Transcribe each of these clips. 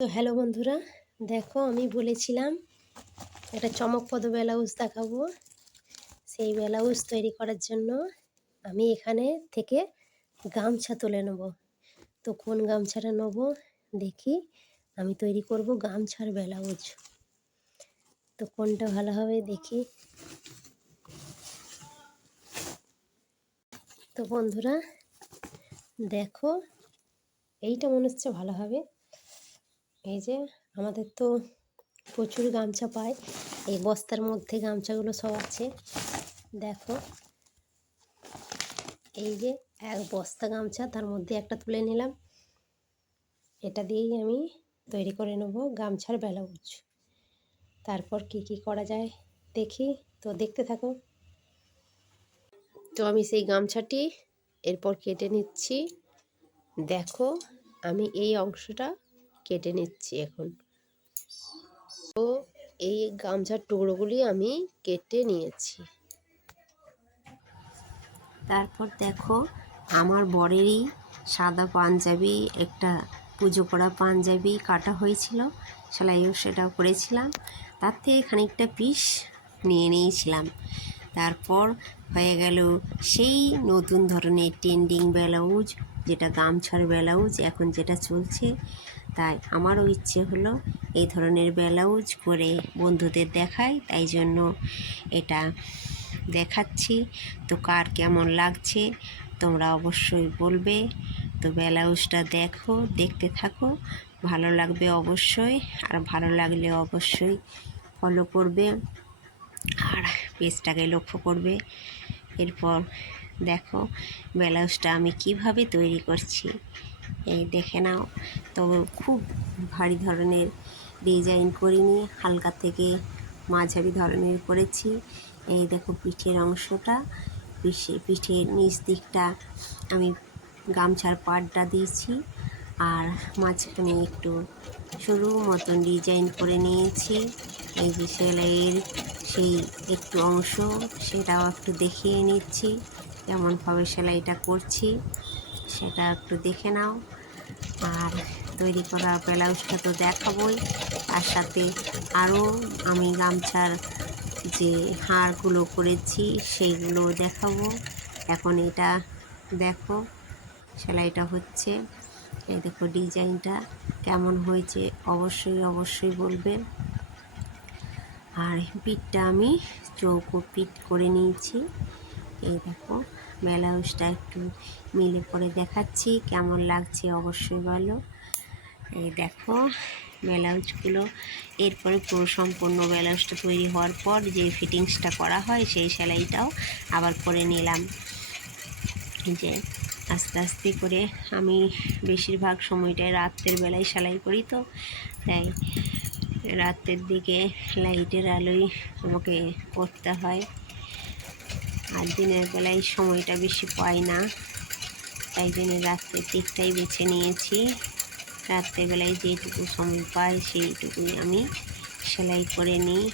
তো হ্যালো বন্ধুরা, দেখো আমি বলেছিলাম একটা চমকপ্রদ ব্লাউজ দেখাবো। সেই ব্লাউজ তৈরি করার জন্য আমি এখানে থেকে গামছা তুলে নেব। তো কোন গামছাটা নেব দেখি। আমি তৈরি করব গামছার ব্লাউজ। তো কোনটা ভালো হবে দেখি। তো বন্ধুরা দেখো, এইটা মনে হচ্ছে ভালো হবে। এই যে আমাদের তো প্রচুর গামছা পায়, এই বস্তার মধ্যে গামছাগুলো সব আছে। দেখো এই যে এক বস্তা গামছা, তার মধ্যে একটা তুলে নিলাম। এটা দিয়েই আমি তৈরি করে নেব গামছার ব্লাউজ। তারপর কি কি করা যায় দেখি, তো দেখতে থাকো। তো আমি সেই গামছাটি এরপর কেটে নিচ্ছি। দেখো আমি এই অংশটা কেটে নিচ্ছি এখন। তো এই গামছার টুকরোগুলি আমি কেটে নিয়েছি। তারপর দেখো আমার বরেরই সাদা পাঞ্জাবি, একটা পুজো করা পাঞ্জাবি কাটা হয়েছিল, সেলাইও সেটাও করেছিলাম। তার থেকে খানিকটা পিস নিয়ে নিয়েছিলাম। তারপর হয়ে গেল সেই নতুন ধরনের ট্রেন্ডিং ব্লাউজ, যেটা গামছার ব্লাউজ এখন যেটা চলছে। তাই আমারও ইচ্ছে হলো এই ধরনের ব্লাউজ করে বন্ধুদের দেখাই, তাই জন্য এটা দেখাচ্ছি। তো কার কেমন লাগছে তোমরা অবশ্যই বলবে। তো ব্লাউজটা দেখো, দেখতে থাকো, ভালো লাগবে অবশ্যই। আর ভালো লাগলে অবশ্যই ফলো করবে আর পেজটাকে লক্ষ্য করবে। এরপর দেখো ব্লাউজটা আমি কিভাবে তৈরি করছি, এই দেখে নাও। তবে খুব ভারী ধরনের ডিজাইন করিনি, হালকা থেকে মাঝারি ধরনের করেছি। এই দেখো পিঠের অংশটা, পিঠের নিচ দিকটা আমি গামছার পাড়টা দিয়েছি, আর মাঝখানে একটু সরু মতন ডিজাইন করে নিয়েছি। এই যে সেলাইয়ের সেই একটু অংশ, সেটাও একটু দেখিয়ে নিচ্ছি কেমনভাবে সেলাইটা করছি, সেটা একটু দেখে নাও। আর তৈরি করা ব্লাউজটা তো দেখাবই, তার সাথে আরও আমি গামছার যে হারগুলো করেছি সেইগুলো দেখাবো। এখন এটা দেখো সেলাইটা হচ্ছে, এই দেখো ডিজাইনটা কেমন হয়েছে অবশ্যই বলবে। আর পিঠটা আমি চৌকো পিঠ করে নিয়েছি। এই দেখো ব্লাউজটা একটু মিলে করে দেখাচ্ছি, কেমন লাগছে অবশ্যই বলো। এই দেখো ব্লাউজগুলো, এরপরে পুরো সম্পূর্ণ ব্লাউজটা তৈরি হওয়ার পর যে ফিটিংসটা করা হয় সেই সেলাইটাও আবার করে নিলাম। যে আস্তে আস্তে করে আমি বেশিরভাগ সময়টায় রাত্রের বেলায় সেলাই করি, তো তাই রাতের দিকে লাইটের আলোয় আমাকে করতে হয়, আর দিনের বেলায় সময়টা বেশি পাই না, তাই জন্য রাত্রের দিকটাই বেছে নিয়েছি। রাত্রেবেলায় যেটুকু সময় পাই সেইটুকুই আমি সেলাই করে নিই।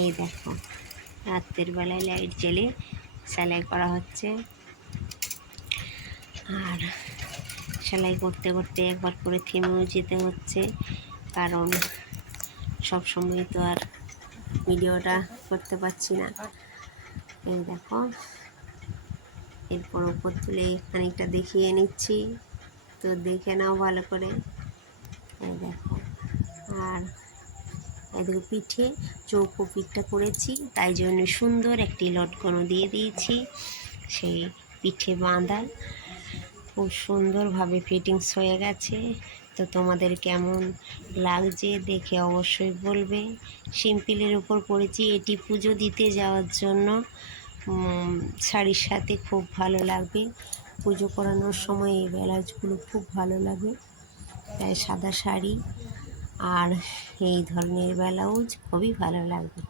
এই দেখো রাত্রের বেলায় লাইট জ্বেলে সেলাই করা হচ্ছে। আর সেলাই করতে করতে একবার করে থেমেও যেতে হচ্ছে, কারণ সব সময় তো আর ভিডিওটা করতে পারছি না। এই দেখো এরপর ওপর তুলে খানিকটা দেখিয়ে নিচ্ছি, তো দেখে নাও ভালো করে। এই দেখো, আর এদিকে পিঠে চৌকো পিঠটা করেছি, তাই জন্য সুন্দর একটি লটকনও দিয়ে দিয়েছি। সেই পিঠে বাঁধা খুব সুন্দরভাবে ফিটিংস হয়ে গেছে। তো তোমাদের কেমন লাগছে দেখে অবশ্যই বলবে। সিম্পলের উপর করেছি, এটি পুজো দিতে যাওয়ার জন্য শাড়ির সাথে খুব ভালো লাগবে। পুজো করানোর সময় এই ব্লাউজগুলো খুব ভালো লাগে, তাই সাদা শাড়ি আর এই ধরনের ব্লাউজ খুবই ভালো লাগবে।